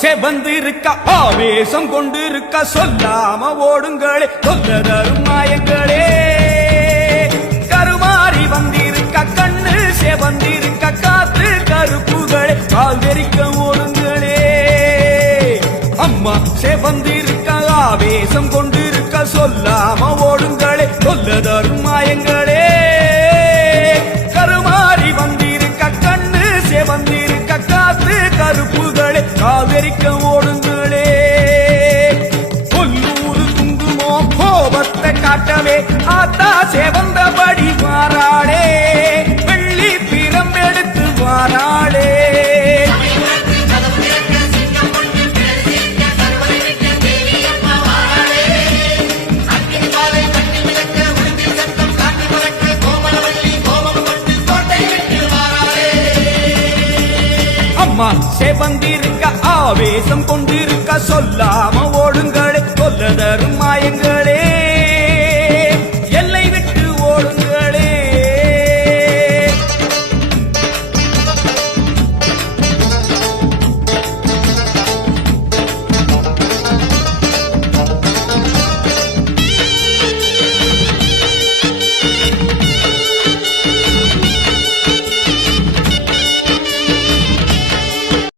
செவந்திருக்க ஆவேசம் கொண்டிருக்க சொல்லாம ஓடுங்களே சொல்லதரும் மாயங்களே கருமாறி வந்திருக்க கண்ணு செவந்திருக்க காத்து கருப்புகளே கால் வெறிக்க ஓடுங்களே அம்மா செவந்திருக்க ஆவேசம் கொண்டிருக்க சொல்லாம ஓடுங்களே சொல்லதரும் மாயங்களே கருமாறி வந்திருக்க கண்ணு செவந்திருக்க காத்து கருப்புகளே காவிரிக்க ஓடுங்களே கொல்லூரு குங்குமோ கோபத்தை காட்டவே ஆத்தா செவந்தபடி வாராளே வெள்ளி பிரம்பெடுத்து வாராளே செவந்திருக்க ஆவேசம் கொண்டிருக்க சொல்லாம ஓடுங்களே சொல்லதரும் மாயங்கள்